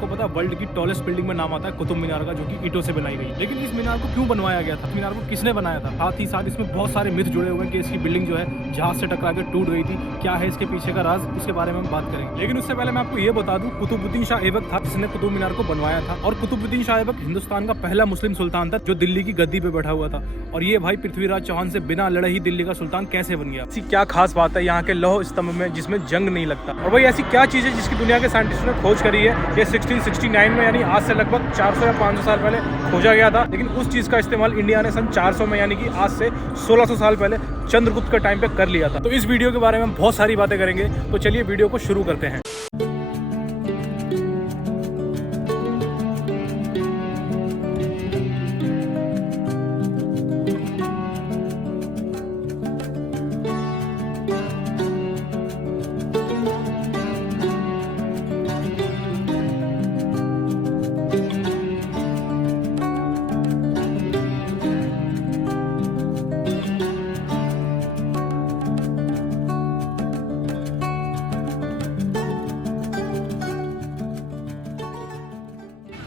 आपको पता है वर्ल्ड की टॉलेस्ट बिल्डिंग में नाम आता है कुतुब मीनार का, जो कि ईंटों से बनाई गई। लेकिन इस मीनार को क्यों बनवाया गया था, इस मीनार को किसने बनाया था, साथ ही साथ इसमें बहुत सारे मिथ जुड़े हुए हैं कि इसकी बिल्डिंग जो है जहाज से टकरा के टूट गई थी। क्या है इसके पीछे का राज, उसके बारे में हम बात करेंगे। लेकिन उससे पहले मैं आपको ये बता दूं, कुतुबुद्दीन शाह ऐबक था जिसने कुतुब मीनार को बनवाया था। और कुतुबुद्दीन शाह ऐबक हिंदुस्तान का पहला मुस्लिम सुल्तान था जो दिल्ली की गद्दी पे बैठा हुआ था। और ये भाई पृथ्वीराज चौहान से बिना लड़े ही दिल्ली का सुल्तान कैसे बन गया। ऐसी क्या खास बात है यहाँ के लौह स्तंभ में जिसमें जंग नहीं लगता। और भाई ऐसी क्या चीज है जिसकी दुनिया के साइंटिस्टों ने खोज करी है। ये 1669 में यानी आज से लगभग 400 या 500 साल पहले खोजा गया था। लेकिन उस चीज का इस्तेमाल इंडिया ने सन 400 में यानी कि आज से 1600 साल पहले चंद्रगुप्त के टाइम पे कर लिया था। तो इस वीडियो के बारे में हम बहुत सारी बातें करेंगे। तो चलिए वीडियो को शुरू करते हैं।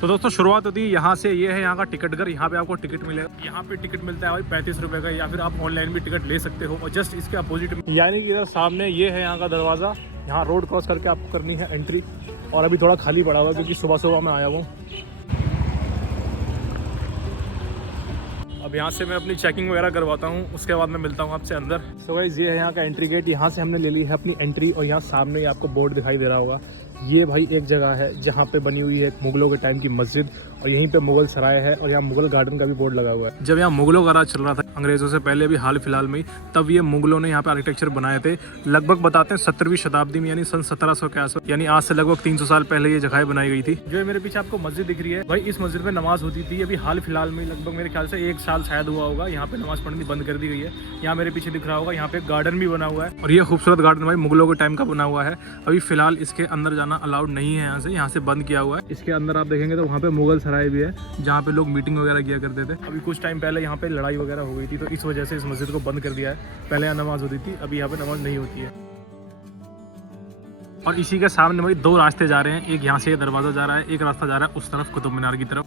तो दोस्तों शुरुआत होती है यहाँ से। ये है यहाँ का टिकट घर। यहाँ पे आपको टिकट मिलेगा। यहाँ पे टिकट मिलता है भाई 35 रुपए का, या फिर आप ऑनलाइन भी टिकट ले सकते हो। और जस्ट इसके अपोजिट में यानी कि इधर सामने ये है यहाँ का दरवाज़ा। यहाँ रोड क्रॉस करके आपको करनी है एंट्री। और अभी थोड़ा खाली पड़ा हुआ है क्योंकि सुबह सुबह मैं आया हूँ। अब यहाँ से मैं अपनी चेकिंग वगैरह करवाता हूँ, उसके बाद मैं मिलता हूँ आपसे अंदर। सो गाइस ये है यहाँ का एंट्री गेट। यहाँ से हमने ले ली है अपनी एंट्री। और यहाँ सामने ही आपको बोर्ड दिखाई दे रहा होगा। ये भाई एक जगह है जहाँ पे बनी हुई है मुगलों के टाइम की मस्जिद। और यहीं पे मुगल सराय है। और यहाँ मुगल गार्डन का भी बोर्ड लगा हुआ है। जब यहाँ मुगलों का राज चल रहा था अंग्रेजों से पहले, भी हाल फिलहाल में ही, तब ये मुगलों ने यहाँ पे आर्किटेक्चर बनाए थे। लगभग बताते हैं 17वीं शताब्दी में, यानी सन 1700 के आसपास, यानी आज से लगभग 300 साल पहले ये जगह बनाई गई थी। जो मेरे पीछे आपको मस्जिद दिख रही है भाई, इस मस्जिद में नमाज होती थी। अभी हाल फिलहाल में लगभग मेरे ख्याल से 1 साल शायद हुआ होगा, यहाँ पे नमाज पढ़नी बंद कर दी गई है। यहाँ मेरे पीछे दिख रहा होगा, यहाँ पे गार्डन भी बना हुआ है। और ये खूबसूरत गार्डन भाई मुगलों के टाइम का बना हुआ है। अभी फिलहाल इसके अंदर जाना अलाउड नहीं है, यहाँ से बंद किया हुआ है। इसके अंदर आप देखेंगे तो वहाँ पे मुगल सराय भी है जहाँ पे लोग मीटिंग वगैरह किया करते थे। अभी कुछ टाइम पहले यहाँ पे लड़ाई वगैरह हो गई थी, तो इस वजह से इस मस्जिद को बंद कर दिया है। पहले यहाँ नमाज होती थी, अभी यहाँ पे नमाज नहीं होती है। और इसी के सामने भाई 2 रास्ते जा रहे हैं। एक यहाँ से दरवाजा जा रहा है, एक रास्ता जा रहा है उस तरफ कुतुब मीनार की तरफ।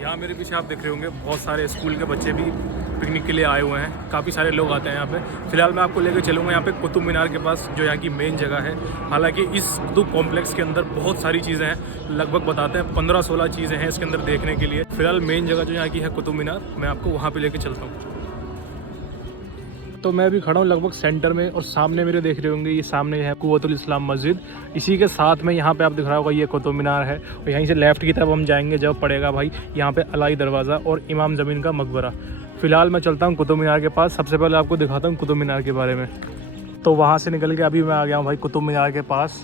यहाँ मेरे पीछे आप देख रहे होंगे बहुत सारे स्कूल के बच्चे भी पिकनिक के लिए आए हुए हैं। काफ़ी सारे लोग आते हैं यहाँ पे। फिलहाल मैं आपको लेकर चलूँगा यहाँ पे कुतुब मीनार के पास, जो यहाँ की मेन जगह है। हालांकि इस कुतुब कॉम्प्लेक्स के अंदर बहुत सारी चीज़ें हैं। लगभग बताते हैं 15-16 चीज़ें हैं इसके अंदर देखने के लिए। फिलहाल मेन जगह जो यहाँ की है कुतुब मीनार, मैं आपको वहाँ पर लेकर चलता हूँ। तो मैं अभी खड़ा हूँ लगभग सेंटर में। और सामने मेरे देख रहे होंगे, ये सामने है कुव्वतुल इस्लाम मस्जिद। इसी के साथ में यहाँ पे आप दिख रहा होगा ये कुतुब मीनार है। और यहीं से लेफ्ट की तरफ हम जाएंगे जब पड़ेगा भाई यहाँ पे अलाई दरवाज़ा और इमाम ज़मीन का मकबरा। फिलहाल मैं चलता हूँ कुतुब मीनार के पास। सबसे पहले आपको दिखाता हूँ कुतुब मीनार के बारे में। तो वहाँ से निकल के अभी मैं आ गया हूँ भाई कुतुब मीनार के पास।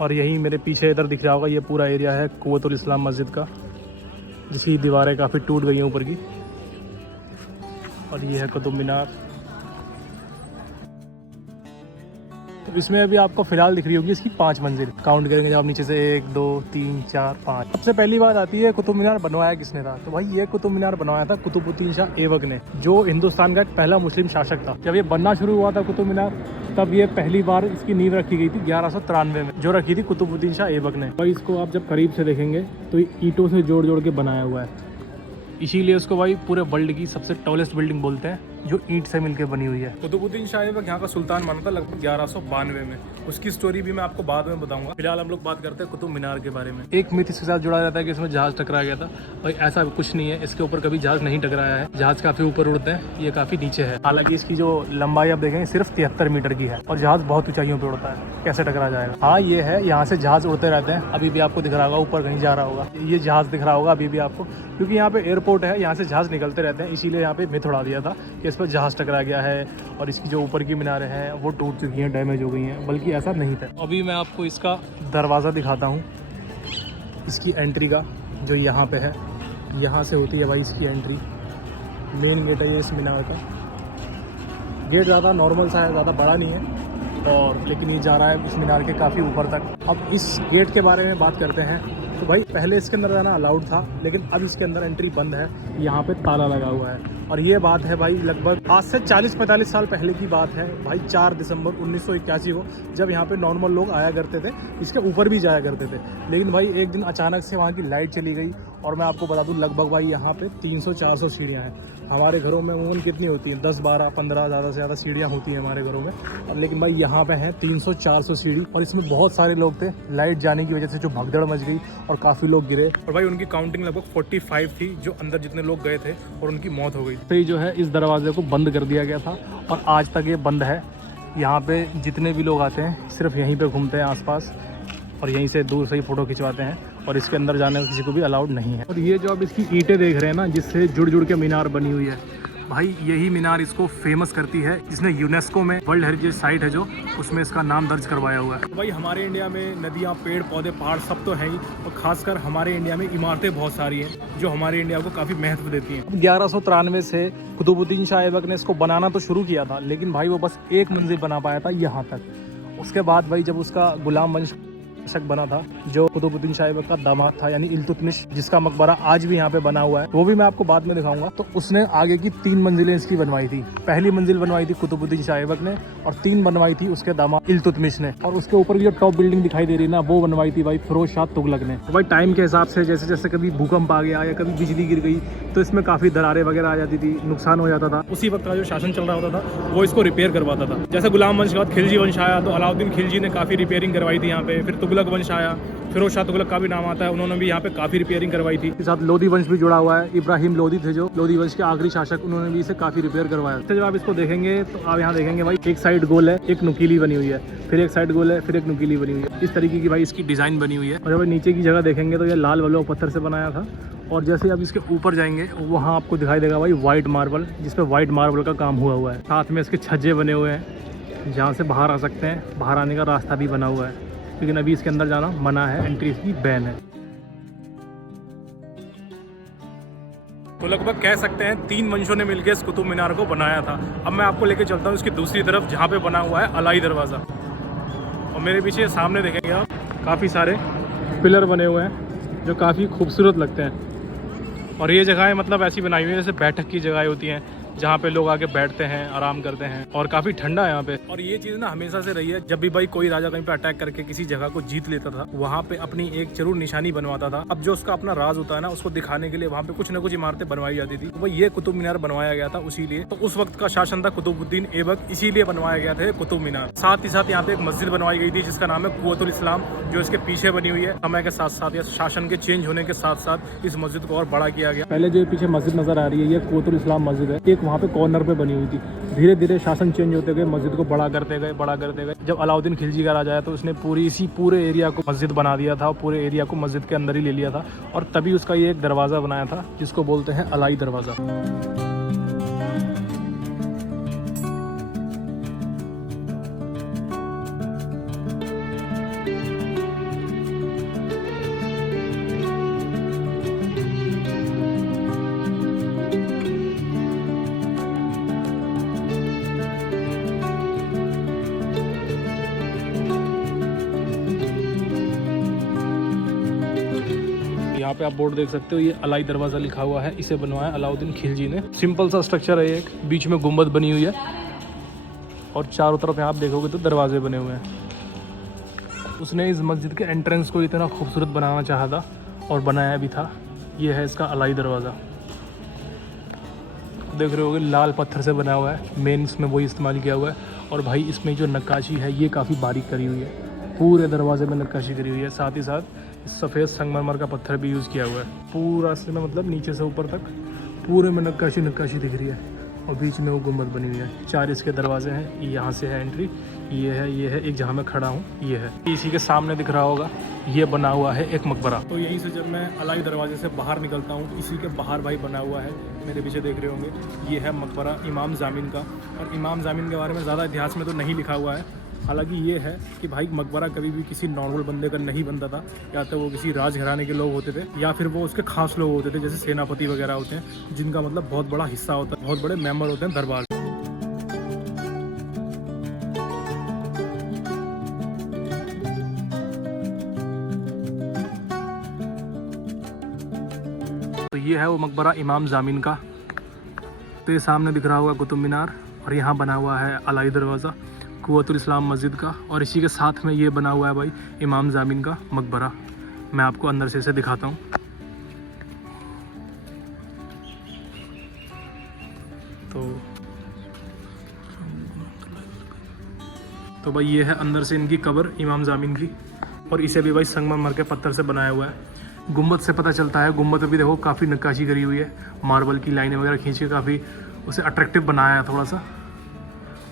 और यहीं मेरे पीछे इधर दिख रहा होगा, ये पूरा एरिया है कुव्वतुल इस्लाम मस्जिद का, जिसकी दीवारें काफ़ी टूट गई हैं ऊपर की। और ये है कुतुब मीनार। तो इसमें अभी आपको फिलहाल दिख रही होगी इसकी 5 मंजिल। काउंट करेंगे जब आप नीचे से 1 2 3 4 5। सबसे पहली बात आती है कुतुब मीनार बनवाया किसने था। तो भाई ये कुतुब मीनार बनवाया था कुतुबुद्दीन शाह ऐबक ने, जो हिंदुस्तान का पहला मुस्लिम शासक था। जब ये बनना शुरू हुआ था कुतुब मीनार, तब ये पहली बार इसकी नींव रखी गई थी 1193 में, जो रखी थी कुतुबुद्दीन शाह ऐबक ने। भाई इसको आप जब करीब से देखेंगे तो ये ईंटों से जोड़ जोड़ के बनाया हुआ है। इसीलिए उसको भाई पूरे वर्ल्ड की सबसे टॉलेस्ट बिल्डिंग बोलते हैं, जो ईंट से मिलकर बनी हुई है। कुतुबुद्दीन शाह ऐबक यहाँ का सुल्तान बना था लगभग 1192 में। उसकी स्टोरी भी मैं आपको बाद में बताऊंगा। फिलहाल हम लोग बात करते हैं कुतुब मीनार के बारे में। एक मिथ इसके साथ जुड़ा रहता है कि इसमें जहाज टकरा गया था। भाई ऐसा कुछ नहीं है, इसके ऊपर कभी जहाज नहीं टकराया है। जहाज काफी ऊपर उड़ते हैं, ये काफी नीचे है। हालांकि इसकी जो लंबाई आप देखेंगे सिर्फ 73 मीटर की है। और जहाज बहुत ऊंचाइयों पर उड़ता है, कैसे टकरा जाएगा। हाँ ये है, यहाँ से जहाज उड़ते रहते हैं। अभी भी आपको दिख रहा होगा, ऊपर कहीं जा रहा होगा, ये जहाज दिख रहा होगा अभी भी आपको, क्योंकि यहाँ पे एयरपोर्ट है, यहाँ से जहाज निकलते रहते हैं। इसीलिए यहाँ पे मिथ उड़ा दिया था कि इस पर जहाज टकरा गया है। और इसकी जो ऊपर की मीनारें हैं वो टूट चुकी हैं, डैमेज हो गई हैं, बल्कि ऐसा नहीं था। अभी मैं आपको इसका दरवाज़ा दिखाता हूँ, इसकी एंट्री का, जो यहाँ पे है। यहाँ से होती है भाई इसकी एंट्री। मेन गेट है ये इस मीनार का। गेट ज़्यादा नॉर्मल सा है, ज़्यादा बड़ा नहीं है। और लेकिन ये जा रहा है इस मीनार के काफ़ी ऊपर तक। अब इस गेट के बारे में बात करते हैं। तो भाई पहले इसके अंदर जाना अलाउड था, लेकिन अब इसके अंदर एंट्री बंद है, यहाँ पे ताला लगा हुआ है। और ये बात है भाई लगभग आज से 40-45 साल पहले की बात है भाई, 4 दिसंबर 1981 को, जब यहाँ पे नॉर्मल लोग आया करते थे, इसके ऊपर भी जाया करते थे। लेकिन भाई एक दिन अचानक से वहाँ की लाइट चली गई, और मैं आपको बता दूं लगभग भाई यहाँ पे 300-400 सीढ़ियाँ हैं। हमारे घरों में अमूमन कितनी होती हैं, 10-12-15 ज़्यादा से ज़्यादा सीढ़ियाँ होती हैं हमारे घरों में, और लेकिन भाई यहाँ पे हैं 300-400 सीढ़ी। और इसमें बहुत सारे लोग थे, लाइट जाने की वजह से जो भगदड़ मच गई और काफ़ी लोग गिरे। और भाई उनकी काउंटिंग लगभग 45 थी, जो अंदर जितने लोग गए थे, और उनकी मौत हो गई। तो ये जो है इस दरवाजे को बंद कर दिया गया था, और आज तक ये बंद है। यहाँ पे जितने भी लोग आते हैं सिर्फ यहीं पे घूमते हैं आसपास, और यहीं से दूर से ही फ़ोटो खिंचवाते हैं, और इसके अंदर जाने किसी को भी अलाउड नहीं है। और ये जो आप इसकी ईंटें देख रहे हैं ना, जिससे जुड़ जुड़ के मीनार बनी हुई है, भाई यही मीनार इसको फेमस करती है, जिसने यूनेस्को में वर्ल्ड हेरिटेज साइट है जो, उसमें इसका नाम दर्ज करवाया हुआ है। भाई हमारे इंडिया में नदियाँ, पेड़ पौधे, पहाड़ सब तो हैं ही, और खासकर हमारे इंडिया में इमारतें बहुत सारी हैं जो हमारे इंडिया को काफ़ी महत्व देती हैं। 1193 से कुतुबुद्दीन शाह ऐबक ने इसको बनाना तो शुरू किया था, लेकिन भाई वो बस एक मंजिल बना पाया था यहाँ तक। उसके बाद भाई जब उसका गुलाम वंश शक बना था, जो कुतुबुद्दीन शाह ऐबक का दामाद था, यानी इल्तुतमिश, जिसका मकबरा आज भी यहाँ पे बना हुआ है, वो भी मैं आपको बाद में दिखाऊंगा। तो उसने आगे की 3 मंजिलें इसकी बनवाई थी। पहली मंजिल बनवाई थी कुतुबुद्दीन शाह ऐबक ने, और 3 बनवाई थी उसके दामाद इल्तुतमिश ने। और उसके ऊपर जो टॉप बिल्डिंग दिखाई दे रही है ना, वो बनवाई थी भाई फिरोज शाह तुगलक ने। तो भाई टाइम के हिसाब से जैसे जैसे कभी भूकंप आ गया या कभी बिजली गिर गई, तो इसमें काफ़ी दरारें वगैरह आ जाती थी, नुकसान हो जाता था। उसी वक्त का जो शासन चल रहा होता था वो इसको रिपेयर करवाता था। जैसे गुलाम वंश के बाद खिलजी वंश आया, तो अलाउद्दीन खिलजी ने काफ़ी रिपेयरिंग करवाई थी यहाँ पे। फिर तुगलक वंश आया, फिरोज शाह तुगलक का भी नाम आता है, उन्होंने भी यहाँ पे काफ़ी रिपेयरिंग करवाई थी। इसके साथ लोधी वंश भी जुड़ा हुआ है। इब्राहिम लोधी थे जो लोधी वंश के आखिरी शासक, उन्होंने भी इसे काफ़ी रिपेयर करवाया। तो जब आप इसको देखेंगे तो आप यहाँ देखेंगे भाई एक साइड गोल है, एक नुकीली बनी हुई है, फिर एक साइड गोल है, फिर एक नुकीली बनी हुई है। इस तरीके की भाई इसकी डिज़ाइन बनी हुई है। और जब नीचे की जगह देखेंगे तो ये लाल बलुआ पत्थर से बनाया था, और जैसे आप इसके ऊपर जाएंगे वहाँ आपको दिखाई देगा भाई वाइट मार्बल, जिसपे वाइट मार्बल का काम हुआ हुआ है। साथ में इसके छज्जे बने हुए हैं, जहाँ से बाहर आ सकते हैं, बाहर आने का रास्ता भी बना हुआ है, लेकिन अभी इसके अंदर जाना मना है, एंट्री इसकी बैन है। तो लगभग कह सकते हैं 3 वंशों ने मिलकर इस कुतुब मीनार को बनाया था। अब मैं आपको लेके चलता हूँ इसकी दूसरी तरफ, जहाँ पे बना हुआ है अलाई दरवाज़ा। और मेरे पीछे सामने देखेंगे आप काफ़ी सारे पिलर बने हुए हैं जो काफ़ी खूबसूरत लगते हैं। और ये जगहें मतलब ऐसी बनाई हुई है जैसे बैठक की जगहें होती हैं, जहाँ पे लोग आके बैठते हैं, आराम करते हैं, और काफ़ी ठंडा है यहाँ पे। और ये चीज़ ना हमेशा से रही है, जब भी भाई कोई राजा कहीं पे अटैक करके किसी जगह को जीत लेता था, वहाँ पे अपनी एक जरूर निशानी बनवाता था। अब जो उसका अपना राज होता है ना, उसको दिखाने के लिए वहाँ पे कुछ ना कुछ इमारतें बनवाई जाती थी। तो ये कुतुब मीनार बनवाया गया था उसी लिए। तो उस वक्त का शासन था कुतुबुद्दीन ऐबक, इसीलिए बनवाया गया था कुतुब मीनार। साथ ही साथ यहाँ पे एक मस्जिद बनवाई गई थी जिसका नाम है कुव्वतुल इस्लाम, जो इसके पीछे बनी हुई है। समय के साथ साथ या शासन के चेंज होने के साथ साथ इस मस्जिद को और बड़ा किया गया। पहले जो पीछे मस्जिद नजर आ रही है, ये कुव्वतुल इस्लाम मस्जिद है। एक वहाँ पे कॉर्नर पे बनी हुई थी। धीरे धीरे शासन चेंज होते गए, मस्जिद को बड़ा करते गए। जब अलाउद्दीन खिलजी का राजा आया तो उसने पूरे एरिया को मस्जिद बना दिया था, और पूरे एरिया को मस्जिद के अंदर ही ले लिया था। और तभी उसका ये एक दरवाज़ा बनाया था जिसको बोलते हैं अलाई दरवाज़ा। यहाँ पे आप बोर्ड देख सकते हो, ये अलाई दरवाज़ा लिखा हुआ है, इसे बनवाया अलाउद्दीन खिलजी ने। सिंपल सा स्ट्रक्चर है, एक बीच में गुंबद बनी हुई है, और चारों तरफ यहाँ आप देखोगे तो दरवाजे बने हुए हैं। उसने इस मस्जिद के एंट्रेंस को इतना खूबसूरत बनाना चाहा था, और बनाया भी था। ये है इसका अलाई दरवाज़ा, देख रहे होगे लाल पत्थर से बना हुआ है, मेन इसमें वही इस्तेमाल किया हुआ है। और भाई इसमें जो नक्काशी है ये काफ़ी बारीक करी हुई है, पूरे दरवाजे में नक्काशी करी हुई है। साथ ही साथ सफ़ेद संगमरमर का पत्थर भी यूज़ किया हुआ है। पूरा इसमें मतलब नीचे से ऊपर तक पूरे में नक्काशी दिख रही है, और बीच में वो गुंबद बनी हुई है। 4 इसके दरवाजे हैं, यहाँ से है एंट्री, ये है एक जहाँ मैं खड़ा हूँ, ये है। इसी के सामने दिख रहा होगा, ये बना हुआ है एक मकबरा। तो यहीं से जब मैं अलाई दरवाजे से बाहर निकलता हूँ, इसी के बाहर भाई बना हुआ है, मेरे पीछे देख रहे होंगे, ये है मकबरा इमाम ज़ामिन का। और इमाम ज़ामिन के बारे में ज़्यादा इतिहास में तो नहीं लिखा हुआ है, हालांकि ये है कि भाई मकबरा कभी भी किसी नॉर्मल बंदे का नहीं बनता था, या तो वो किसी राजघराने के लोग होते थे, या फिर वो उसके खास लोग होते थे, जैसे सेनापति वगैरह होते हैं, जिनका मतलब बहुत बड़ा हिस्सा होता है, बहुत बड़े मेंबर होते हैं दरबार। तो ये है वो मकबरा इमाम जामिन का। तो ये सामने दिख रहा होगा कुतुब मीनार, और यहाँ बना हुआ है अलाई दरवाज़ा कुव्वतुल इस्लाम मस्जिद का, और इसी के साथ में ये बना हुआ है भाई इमाम जामिन का मकबरा। मैं आपको अंदर से इसे दिखाता हूँ। तो भाई ये है अंदर से इनकी कब्र इमाम जामिन की, और इसे भी भाई संगमरमर के पत्थर से बनाया हुआ है। गुम्बद से पता चलता है, गुम्बद पे भी देखो काफ़ी नक्काशी करी हुई है, मार्बल की लाइनें वगैरह खींच के काफ़ी उसे अट्रैक्टिव बनाया है थोड़ा सा,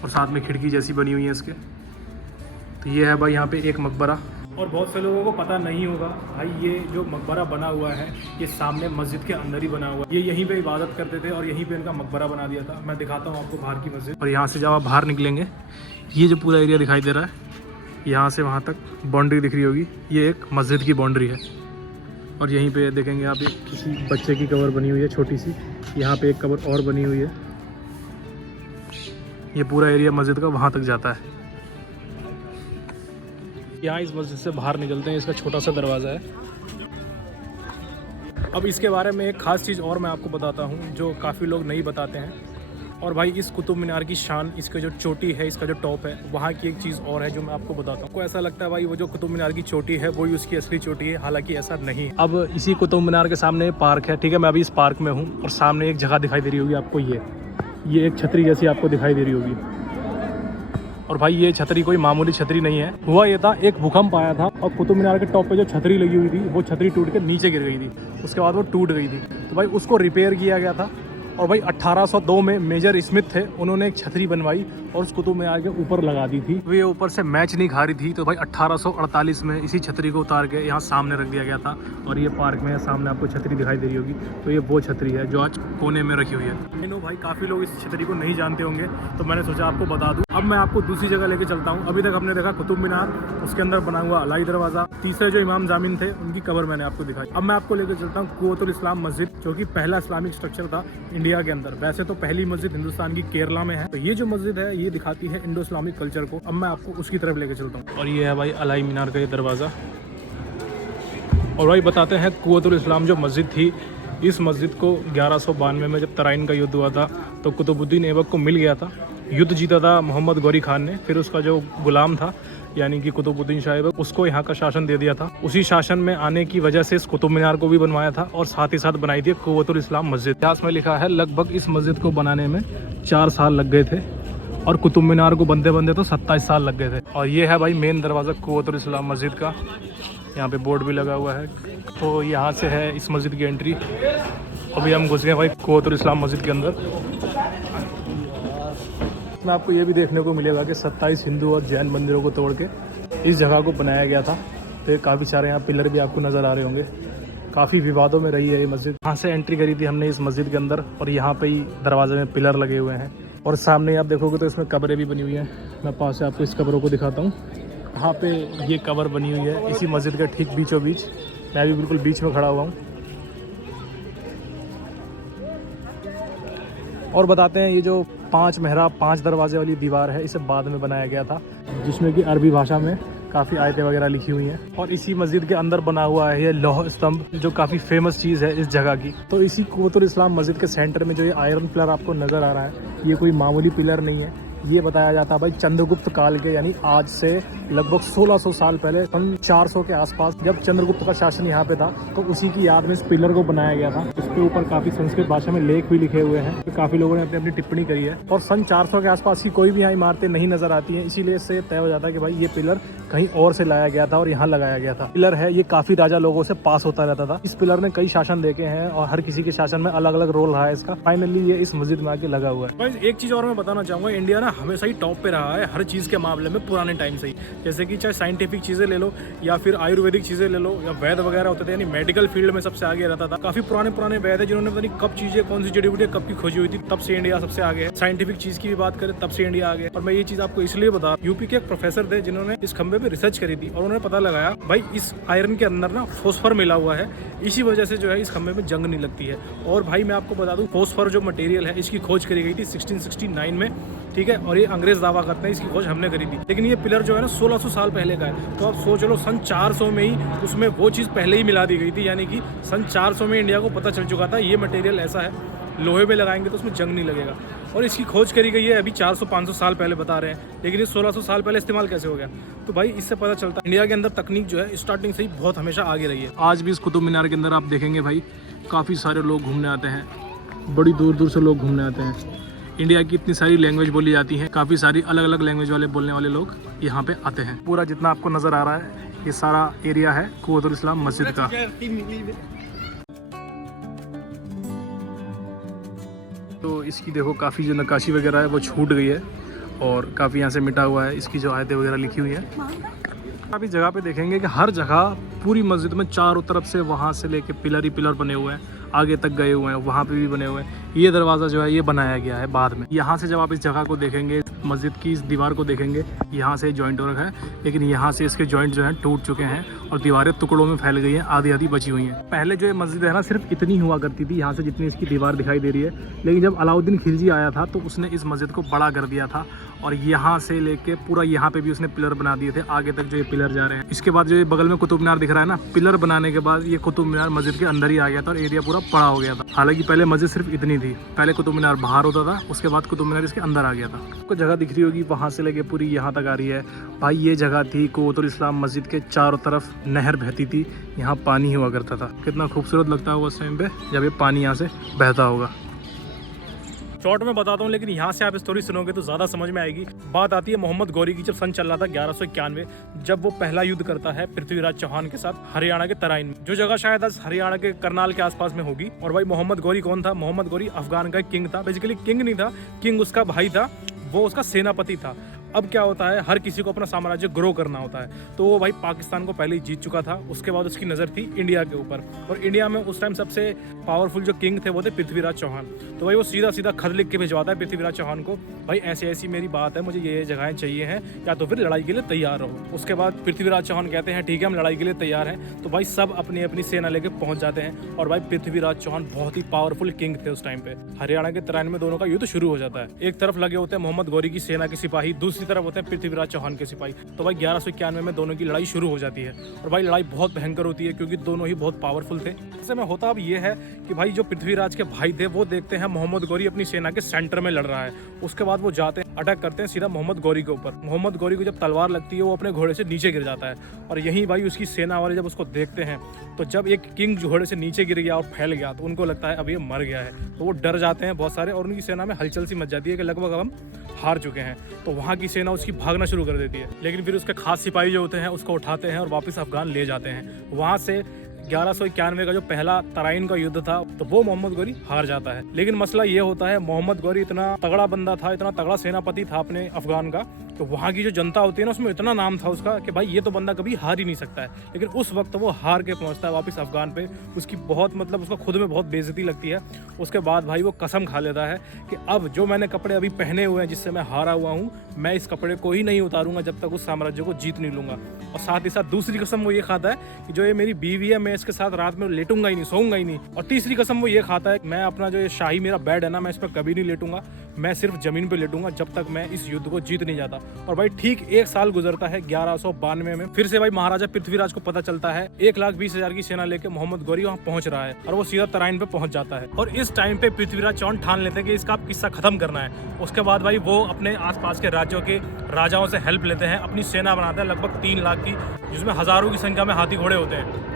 और साथ में खिड़की जैसी बनी हुई है इसके। तो ये है भाई यहाँ पे एक मकबरा। और बहुत से लोगों को पता नहीं होगा भाई ये जो मकबरा बना हुआ है ये सामने मस्जिद के अंदर ही बना हुआ है। ये यहीं पे इबादत करते थे और यहीं पे इनका मकबरा बना दिया था। मैं दिखाता हूँ आपको बाहर की मस्जिद। और यहाँ से जब आप बाहर निकलेंगे, ये जो पूरा एरिया दिखाई दे रहा है, यहाँ से वहाँ तक बाउंड्री दिख रही होगी, ये एक मस्जिद की बाउंड्री है। और यहीं पे देखेंगे आप एक किसी बच्चे की कब्र बनी हुई है छोटी सी, यहाँ पे एक कब्र और बनी हुई है। ये पूरा एरिया मस्जिद का वहाँ तक जाता है। यहाँ इस मस्जिद से बाहर निकलते हैं, इसका छोटा सा दरवाज़ा है। अब इसके बारे में एक ख़ास चीज़ और मैं आपको बताता हूँ जो काफ़ी लोग नहीं बताते हैं। और भाई इस कुतुब मीनार की शान, इसका जो चोटी है, इसका जो टॉप है, वहाँ की एक चीज़ और है जो मैं आपको बताता हूँ। आपको ऐसा लगता है भाई वो जो कुतुब मीनार की चोटी है वही उसकी असली चोटी है, हालांकि ऐसा नहीं है। अब इसी कुतुब मीनार के सामने पार्क है, ठीक है। मैं अभी इस पार्क में हूँ और सामने एक जगह दिखाई दे रही होगी आपको, ये एक छतरी जैसी आपको दिखाई दे रही होगी। और भाई ये छतरी कोई मामूली छतरी नहीं है। हुआ ये था, एक भूकंप आया था और कुतुब मीनार के टॉप पे जो छतरी लगी हुई थी वो छतरी टूट के नीचे गिर गई थी। उसके बाद वो टूट गई थी, तो भाई उसको रिपेयर किया गया था। और भाई 1802 में मेजर स्मिथ थे, उन्होंने एक छतरी बनवाई और उस कुतुब मीनार के ऊपर लगा दी थी। वो ये ऊपर से मैच नहीं खा रही थी, तो भाई 1848 में इसी छतरी को उतार के यहाँ सामने रख दिया गया था। और ये पार्क में सामने आपको छतरी दिखाई दे रही होगी, तो ये वो छतरी है जो आज कोने में रखी हुई है। नो भाई काफ़ी लोग इस छतरी को नहीं जानते होंगे, तो मैंने सोचा आपको बता दूँ। अब मैं आपको दूसरी जगह लेके चलता हूँ। अभी तक हमने देखा कुतुब मीनार, उसके अंदर बना हुआ अलाई दरवाज़ा, तीसरे जो इमाम जामिन थे उनकी कब्र मैंने आपको दिखाई। अब मैं आपको लेकर चलता हूँ कुव्वतुल इस्लाम मस्जिद, जो कि पहला इस्लामिक स्ट्रक्चर था इंडिया के अंदर। वैसे तो पहली मस्जिद हिंदुस्तान की केरला में है, तो ये जो मस्जिद है ये दिखाती है इंडो इस्लामिक कल्चर को। अब मैं आपको उसकी तरफ लेकर चलता हूँ। और ये है भाई अलाई मीनार का ये दरवाज़ा। और भाई बताते हैं कुव्वतुल इस्लाम जो मस्जिद थी, इस मस्जिद को 1192 में जब तराइन का युद्ध हुआ था तो कुतुबुद्दीन ऐबक को मिल गया था। युद्ध जीता था मोहम्मद गौरी खान ने, फिर उसका जो गुलाम था यानी कि कुतुबुद्दीन शाह ऐबक, उसको यहाँ का शासन दे दिया था। उसी शासन में आने की वजह से इस कुतुब मीनार को भी बनवाया था और साथ ही साथ बनाई थी कुव्वतुल इस्लाम मस्जिद। इतिहास में लिखा है लगभग इस मस्जिद को बनाने में 4 साल लग गए थे और कुतुब मीनार को बनते बनते तो 27 साल लग गए थे। और ये है भाई मेन दरवाज़ा कुव्वतुल इस्लाम मस्जिद का, यहाँ पे बोर्ड भी लगा हुआ है। तो यहाँ से है इस मस्जिद की एंट्री। अभी हम घुस गए भाई कुव्वतुल इस्लाम मस्जिद के अंदर। इसमें आपको ये भी देखने को मिलेगा कि 27 हिंदू और जैन मंदिरों को तोड़ के इस जगह को बनाया गया था। तो ये काफ़ी सारे यहाँ पिलर भी आपको नज़र आ रहे होंगे। काफ़ी विवादों में रही है ये मस्जिद। यहाँ से एंट्री करी थी हमने इस मस्जिद के अंदर, और यहाँ पे ही दरवाजे में पिलर लगे हुए हैं। और सामने आप देखोगे तो इसमें कब्रें भी बनी हुई हैं। मैं पास से आपको इस कब्रों को दिखाता हूँ। यहाँ पे ये कब्र बनी हुई है इसी मस्जिद के ठीक बीचों बीच। मैं भी बिल्कुल बीच में खड़ा हुआ हूँ। और बताते हैं ये जो 5 मेहराब 5 दरवाजे वाली दीवार है, इसे बाद में बनाया गया था, जिसमें कि अरबी भाषा में काफ़ी आयतें वगैरह लिखी हुई हैं। और इसी मस्जिद के अंदर बना हुआ है ये लौह स्तंभ, जो काफ़ी फेमस चीज़ है इस जगह की। तो इसी कुव्वतुल इस्लाम मस्जिद के सेंटर में जो ये आयरन पिलर आपको नज़र आ रहा है, ये कोई मामूली पिलर नहीं है। ये बताया जाता है भाई चंद्रगुप्त काल के, यानी आज से लगभग 1600 साल पहले, सन 400 के आसपास, जब चंद्रगुप्त का शासन यहाँ पे था, तो उसी की याद में इस पिलर को बनाया गया था। इसके ऊपर काफ़ी संस्कृत भाषा में लेख भी लिखे हुए हैं, तो काफ़ी लोगों ने अपनी अपनी टिप्पणी करी है। और सन 400 के आसपास की कोई भी यहाँ इमारतें नहीं नजर आती हैं, इसीलिए इससे तय हो जाता है कि भाई ये पिलर कहीं और से लाया गया था और यहाँ लगाया गया था। पिलर है ये काफ़ी राजा लोगों से पास होता रहता था। इस पिलर ने कई शासन देखे हैं और हर किसी के शासन में अलग अलग रोल रहा है इसका। फाइनली ये इस मस्जिद में आके लगा हुआ है। एक चीज़ और मैं बताना चाहूँगा, इंडिया ना हमेशा ही टॉप पे रहा है हर चीज़ के मामले में पुराने टाइम से ही। जैसे कि चाहे साइंटिफिक चीज़ें ले लो या फिर आयुर्वेदिक चीज़ें ले लो या वैद वगैरह होते थे, यानी मेडिकल फील्ड में सबसे आगे रहता था। काफ़ी पुराने वैद है जिन्होंने पता नहीं कब चीज़ें, कौन सी जड़ी बूटियाँ कब की खोजी हुई थी, तब से इंडिया सबसे आगे है। साइंटिफिक चीज़ की भी बात करें तब से इंडिया आगे। और मैं ये चीज़ आपको इसलिए बता, यूपी के एक प्रोफेसर थे जिन्होंने इस खंबे पे रिसर्च करी थी और उन्होंने पता लगाया भाई इस आयरन के अंदर ना फॉस्फर मिला हुआ है, इसी वजह से जो है इस खंबे में जंग नहीं लगती है। और भाई मैं आपको बता दूं, फॉस्फर जो मटेरियल है इसकी खोज करी गई थी 1669 में ठीक है। और ये अंग्रेज दावा करते हैं इसकी खोज हमने करी थी, लेकिन ये पिलर जो है ना 1600 साल पहले का है। तो आप सोच लो सन 400 में ही उसमें वो चीज़ पहले ही मिला दी गई थी, यानी कि सन 400 में इंडिया को पता चल चुका था ये मटेरियल ऐसा है, लोहे में लगाएंगे तो उसमें जंग नहीं लगेगा। और इसकी खोज करी गई है अभी 400-500 साल पहले बता रहे हैं, लेकिन ये 1600 साल पहले इस्तेमाल कैसे हो गया। तो भाई इससे पता चलता है इंडिया के अंदर तकनीक जो है स्टार्टिंग से ही बहुत हमेशा आगे रही है। आज भी इस कुतुब मीनार के अंदर आप देखेंगे भाई काफ़ी सारे लोग घूमने आते हैं, बड़ी दूर दूर से लोग घूमने आते हैं। इंडिया की इतनी सारी लैंग्वेज बोली जाती है, काफ़ी सारी अलग अलग लैंग्वेज वाले बोलने वाले लोग यहाँ पे आते हैं। पूरा जितना आपको नज़र आ रहा है ये सारा एरिया है कुव्वतुल इस्लाम मस्जिद का। तो इसकी देखो काफ़ी जो नक्काशी वगैरह है वो छूट गई है और काफ़ी यहाँ से मिटा हुआ है, इसकी जो आयतें वगैरह लिखी हुई है। काफ़ी जगह पे देखेंगे कि हर जगह पूरी मस्जिद में चारों तरफ से वहाँ से लेके पिलर ही पिलर बने हुए हैं, आगे तक गए हुए हैं, वहाँ पे भी बने हुए हैं। ये दरवाज़ा जो है ये बनाया गया है बाद में। यहाँ से जब आप इस जगह को देखेंगे, मस्जिद की इस दीवार को देखेंगे, यहाँ से जॉइंट हो रखा है, लेकिन यहाँ से इसके जॉइंट जो हैं टूट चुके हैं और दीवारें टुकड़ों में फैल गई हैं, आधी आधी बची हुई हैं। पहले जो ये मस्जिद है ना सिर्फ इतनी हुआ करती थी, यहाँ से जितनी इसकी दीवार दिखाई दे रही है, लेकिन जब अलाउद्दीन खिलजी आया था तो उसने इस मस्जिद को बड़ा कर दिया था और यहाँ से लेके पूरा यहाँ पे भी उसने पिलर बना दिए थे, आगे तक जो ये पिलर जा रहे हैं। इसके बाद जो ये बगल में कुतुब मीनार दिख रहा है ना, पिलर बनाने के बाद ये कुतुब मीनार मस्जिद के अंदर ही आ गया था और एरिया पूरा बड़ा हो गया था। हालांकि पहले मस्जिद सिर्फ इतनी थी, पहले कुतुब मीनार बाहर होता था, उसके बाद कुतुब मीनार इसके अंदर आ गया था। आपको जगह दिख रही होगी वहाँ से लेके पूरी यहाँ तक आ रही है भाई। ये जगह थी कुव्वतुल इस्लाम मस्जिद के चारों तरफ नहर बहती थी, यहाँ पानी हुआ करता था। कितना खूबसूरत लगता होगा उस टाइम पे जब ये पानी यहाँ से बहता होगा। शॉर्ट में बताता हूँ, लेकिन यहाँ से आप स्टोरी सुनोगे तो ज़्यादा समझ में आएगी। बात आती है मोहम्मद गौरी की। जब सन चल रहा था 1191, जब वो पहला युद्ध करता है पृथ्वीराज चौहान के साथ हरियाणा के तराइन में, जो जगह शायद आज हरियाणा के करनाल के आसपास में होगी। और भाई मोहम्मद गौरी कौन था? मोहम्मद गौरी अफगान का किंग था। बेसिकली किंग नहीं था, किंग उसका भाई था, वो उसका सेनापति था। अब क्या होता है, हर किसी को अपना साम्राज्य ग्रो करना होता है, तो वो भाई पाकिस्तान को पहले ही जीत चुका था। उसके बाद उसकी नज़र थी इंडिया के ऊपर, और इंडिया में उस टाइम सबसे पावरफुल जो किंग थे वो थे पृथ्वीराज चौहान। तो भाई वो सीधा सीधा खत लिख के भिजवाता है पृथ्वीराज चौहान को, भाई ऐसी ऐसी मेरी बात है, मुझे ये जगहें चाहिए हैं, या तो फिर लड़ाई के लिए तैयार रहो। उसके बाद पृथ्वीराज चौहान कहते हैं ठीक है हम लड़ाई के लिए तैयार हैं। तो भाई सब अपनी अपनी सेना लेके पहुंच जाते हैं, और भाई पृथ्वीराज चौहान बहुत ही पावरफुल किंग थे उस टाइम पे। हरियाणा के तराइन में दोनों का युद्ध शुरू हो जाता है। एक तरफ लगे होते हैं मोहम्मद गौरी की सेना के सिपाही, दूसरी तरफ होते हैं पृथ्वीराज चौहान के सिपाही। तो भाई 1191 में दोनों की लड़ाई शुरू हो जाती है, और भाई लड़ाई बहुत भयंकर होती है क्योंकि दोनों ही बहुत पावरफुल थे। ऐसे में होता अब ये है कि भाई जो पृथ्वीराज के भाई थे वो देखते हैं मोहम्मद गौरी अपनी सेना के सेंटर में लड़ रहा है। उसके बाद वो जाते हैं, अटैक करते हैं सीधा मोहम्मद गौरी के ऊपर। मोहम्मद गौरी को जब तलवार लगती है वो अपने घोड़े से नीचे गिर जाता है, और यहीं भाई उसकी सेना वाले जब उसको देखते हैं तो जब एक किंग घोड़े से नीचे गिर गया और फैल गया तो उनको लगता है अब ये मर गया है, तो वो डर जाते हैं बहुत सारे, और उनकी सेना में हलचल सी मच जाती है कि लगभग अब हम हार चुके हैं। तो वहाँ की सेना उसकी भागना शुरू कर देती है, लेकिन फिर उसके खास सिपाही जो होते हैं उसको उठाते हैं और वापस अफगान ले जाते हैं। वहाँ से 1191 का जो पहला तराइन का युद्ध था तो वो मोहम्मद गौरी हार जाता है। लेकिन मसला ये होता है, मोहम्मद गौरी इतना तगड़ा बंदा था, इतना तगड़ा सेनापति था अपने अफगान का, तो वहाँ की जो जनता होती है ना उसमें इतना नाम था उसका कि भाई ये तो बंदा कभी हार ही नहीं सकता है। लेकिन उस वक्त वो हार के पहुँचता है वापस अफगान पे, उसकी बहुत मतलब उसको खुद में बहुत बेइज्जती लगती है। उसके बाद भाई वो कसम खा लेता है कि अब जो मैंने कपड़े अभी पहने हुए हैं जिससे मैं हारा हुआ हूँ, मैं इस कपड़े को ही नहीं उतारूंगा जब तक उस साम्राज्य को जीत नहीं लूंगा। और साथ ही साथ दूसरी कसम वो ये खाता है कि जो ये मेरी बीवी है मैं इसके साथ रात में लेटूंगा ही नहीं, सोऊंगा ही नहीं। और तीसरी कसम वो ये खाता है कि मैं अपना जो ये शाही मेरा बेड है ना, मैं इस पर कभी नहीं लेटूंगा, मैं सिर्फ जमीन पे लेटूंगा जब तक मैं इस युद्ध को जीत नहीं जाता। और भाई ठीक 1 साल गुजरता है 1192 में, फिर से भाई महाराजा पृथ्वीराज को पता चलता है 1,20,000 की सेना लेके मोहम्मद गौरी वहाँ पहुंच रहा है, और वो सीधा तराइन पे पहुंच जाता है। और इस टाइम पे पृथ्वीराज चौहान ठान लेते हैं कि इसका किस्सा खत्म करना है। उसके बाद भाई वो अपने आसपास के राज्यों के राजाओं से हेल्प लेते हैं, अपनी सेना बनाते हैं लगभग 3 लाख की, जिसमें हजारों की संख्या में हाथी घोड़े होते हैं।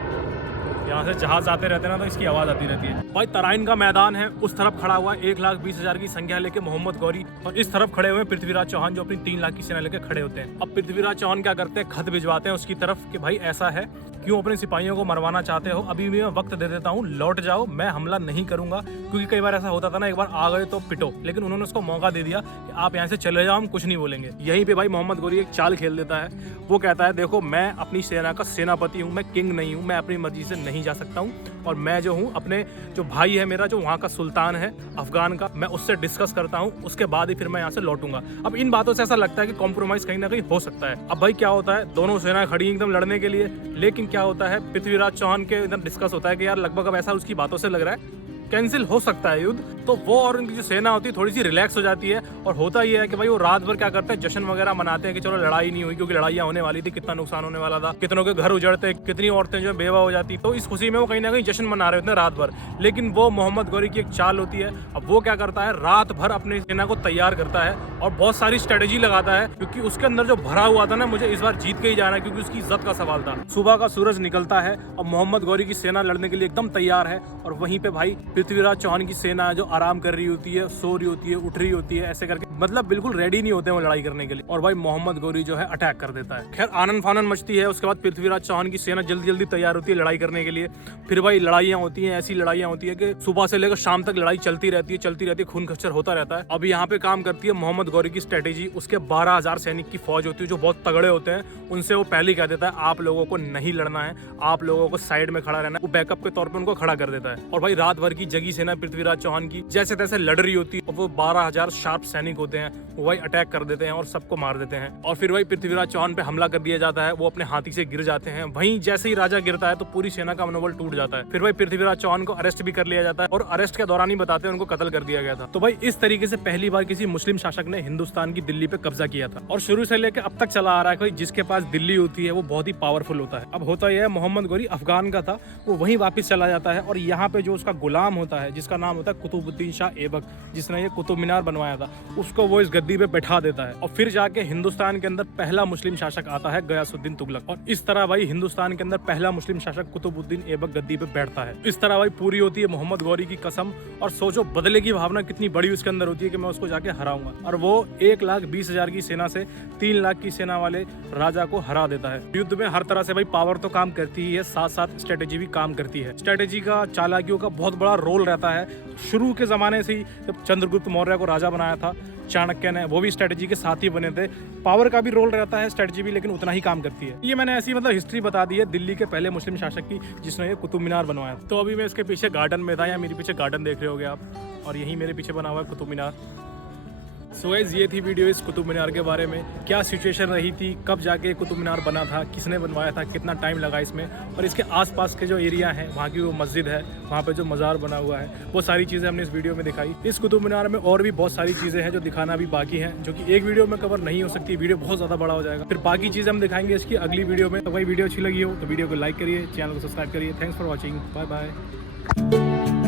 यहाँ से जहाज आते रहते हैं ना तो इसकी आवाज़ आती रहती है। भाई तराइन का मैदान है, उस तरफ खड़ा हुआ 1,20,000 की संख्या लेके मोहम्मद गौरी, और इस तरफ खड़े हुए पृथ्वीराज चौहान जो अपनी 3 लाख की सेना लेके खड़े होते हैं। अब पृथ्वीराज चौहान क्या करते हैं, खत भिजवाते हैं उसकी तरफ कि भाई ऐसा है, क्यों अपने सिपाहियों को मरवाना चाहते हो, अभी भी मैं वक्त दे देता हूँ, लौट जाओ, मैं हमला नहीं करूंगा। क्योंकि कई बार ऐसा होता था ना, एक बार आ गए तो पिटो, लेकिन उन्होंने उसको मौका दे दिया कि आप यहाँ से चले जाओ, हम कुछ नहीं बोलेंगे। यहीं पे भाई मोहम्मद गौरी एक चाल खेल देता है। वो कहता है देखो मैं अपनी सेना का सेनापति हूँ, मैं किंग नहीं हूँ, मैं अपनी मर्जी से नहीं जा सकता हूँ, और मैं जो हूँ अपने जो भाई है मेरा, जो वहाँ का सुल्तान है अफगान का, मैं उससे डिस्कस करता हूँ, उसके बाद ही फिर मैं यहाँ से लौटूंगा। अब इन बातों से ऐसा लगता है कि कॉम्प्रोमाइज कहीं ना कहीं हो सकता है। अब भाई क्या होता है, दोनों सेना खड़ी एकदम लड़ने के लिए, लेकिन क्या होता है पृथ्वीराज चौहान के इधर डिस्कस होता है कि यार लगभग अब ऐसा उसकी बातों से लग रहा है कैंसिल हो सकता है युद्ध, तो वो और उनकी जो सेना होती है थोड़ी सी रिलैक्स हो जाती है। और होता ये है कि भाई वो रात भर क्या करते हैं, जश्न वगैरह मनाते हैं कि चलो लड़ाई नहीं हुई, क्योंकि लड़ाइयाँ होने वाली थी, कितना नुकसान होने वाला था, कितनों के घर उजड़ते, कितनी औरतें जो बेवा हो जाती, तो इस खुशी में वो कहीं ना कहीं जश्न मना रहे होते हैं रात भर। लेकिन वो मोहम्मद गौरी की एक चाल होती है। अब वो क्या करता है, रात भर अपनी सेना को तैयार करता है और बहुत सारी स्ट्रेटेजी लगाता है, क्योंकि उसके अंदर जो भरा हुआ था ना, मुझे इस बार जीत के ही जाना है, क्योंकि उसकी इज्जत का सवाल था। सुबह का सूरज निकलता है और मोहम्मद गौरी की सेना लड़ने के लिए एकदम तैयार है, और वहीं पे भाई पृथ्वीराज चौहान की सेना जो आराम कर रही होती है, सो रही होती है, उठ रही होती है, ऐसे करके मतलब बिल्कुल रेडी नहीं होते हैं वो लड़ाई करने के लिए। और भाई मोहम्मद गौरी जो है अटैक कर देता है। खैर आनंद फानन मचती है। उसके बाद पृथ्वीराज चौहान की सेना जल्दी जल्दी तैयार होती है लड़ाई करने के लिए। फिर भाई लड़ाइयाँ होती हैं, ऐसी लड़ाइयाँ होती है कि सुबह से लेकर शाम तक लड़ाई चलती रहती है, खून खच्चर होता रहता है। अब यहाँ पे काम करती है मोहम्मद गौरी की स्ट्रेटेजी। उसके 12,000 सैनिक की फौज होती है जो बहुत तगड़े होते हैं। उनसे वो पहले कह देता है आप लोगों को नहीं लड़ना है, आप लोगों को साइड में खड़ा रहना है। वो बैकअप के तौर पर उनको खड़ा कर देता है। और भाई रात भर की जगी सेना पृथ्वीराज चौहान की जैसे तैसे लड़ रही होती है, और वो 12,000 शार्प सैनिक होते हैं, वो भाई अटैक कर देते हैं और सबको मार देते हैं। और फिर भाई पृथ्वीराज चौहान पे हमला कर दिया जाता है। वो अपने हाथी से गिर जाते हैं। वहीं जैसे ही राजा गिरता है तो पूरी सेना का मनोबल टूट जाता है। फिर भाई पृथ्वीराज चौहान को अरेस्ट भी कर लिया जाता है, और अरेस्ट के दौरान ही बताते हैं उनको कत्ल कर दिया गया था। तो भाई इस तरीके से पहली बार किसी मुस्लिम शासक ने हिंदुस्तान की दिल्ली पे कब्जा किया था। और शुरू से लेकर अब तक चला आ रहा है कि जिसके पास दिल्ली होती है वो बहुत ही पावरफुल होता है। अब होता यह है, मोहम्मद गौरी अफगान का था, वो वहीं वापस चला जाता है, और यहाँ पे जो उसका गुलाम होता है जिसका नाम होता है कुतुबुद्दीन शाह ऐबक, जिसने ये कुतुब मीनार बनवाया था, उसको वो इस गद्दी पे बैठा देता है। और फिर जाके हिंदुस्तान के अंदर पहला मुस्लिम शासक आता है गयासुद्दीन तुगलक। और इस तरह भाई हिंदुस्तान के अंदर पहला मुस्लिम शासक कुतुबुद्दीन ऐबक गद्दी पे बैठता है। इस तरह भाई पूरी होती है मोहम्मद गौरी की कसम। और सोचो बदले की भावना कितनी बड़ी उसके अंदर होती है कि मैं उसको जाके हराऊंगा। और वो 1,20,000 की सेना से 3 लाख की सेना वाले राजा को हरा देता है। युद्ध में हर तरह से भाई पावर तो काम करती ही है, साथ साथ स्ट्रेटेजी भी काम करती है। स्ट्रेटेजी का, चालाकियों का बहुत बड़ा रोल रहता है। शुरू के जमाने से ही जब चंद्रगुप्त मौर्य को राजा बनाया था चाणक्य ने, वो भी स्ट्रेटेजी के साथ ही बने थे। पावर का भी रोल रहता है स्ट्रेटेजी भी, लेकिन उतना ही काम करती है। ये मैंने ऐसी मतलब हिस्ट्री बता दी है दिल्ली के पहले मुस्लिम शासक की जिसने ये कुतुब मीनार बनवाया। तो अभी मैं इसके पीछे गार्डन में था, या मेरे पीछे गार्डन देख रहे होगे आप, और यहीं मेरे पीछे बना हुआ है कुतुब मीनार। सो गाइस ये थी वीडियो इस कुतुब मीनार के बारे में। क्या सिचुएशन रही थी, कब जाके कुतुब मीनार बना था, किसने बनवाया था, कितना टाइम लगा इसमें, और इसके आसपास के जो एरिया है, वहाँ की वो मस्जिद है, वहाँ पे जो मज़ार बना हुआ है, वो सारी चीज़ें हमने इस वीडियो में दिखाई। इस कुतुब मीनार में और भी बहुत सारी चीज़ें हैं जो दिखाना भी बाकी हैं, जो कि एक वीडियो में कवर नहीं हो सकती, वीडियो बहुत ज़्यादा बड़ा हो जाएगा। फिर बाकी चीज़ें हम दिखाएंगे इसकी अगली वीडियो में। तो भाई वीडियो अच्छी लगी हो तो वीडियो को लाइक करिए, चैनल को सब्सक्राइब करिए। Thanks for watching, bye bye.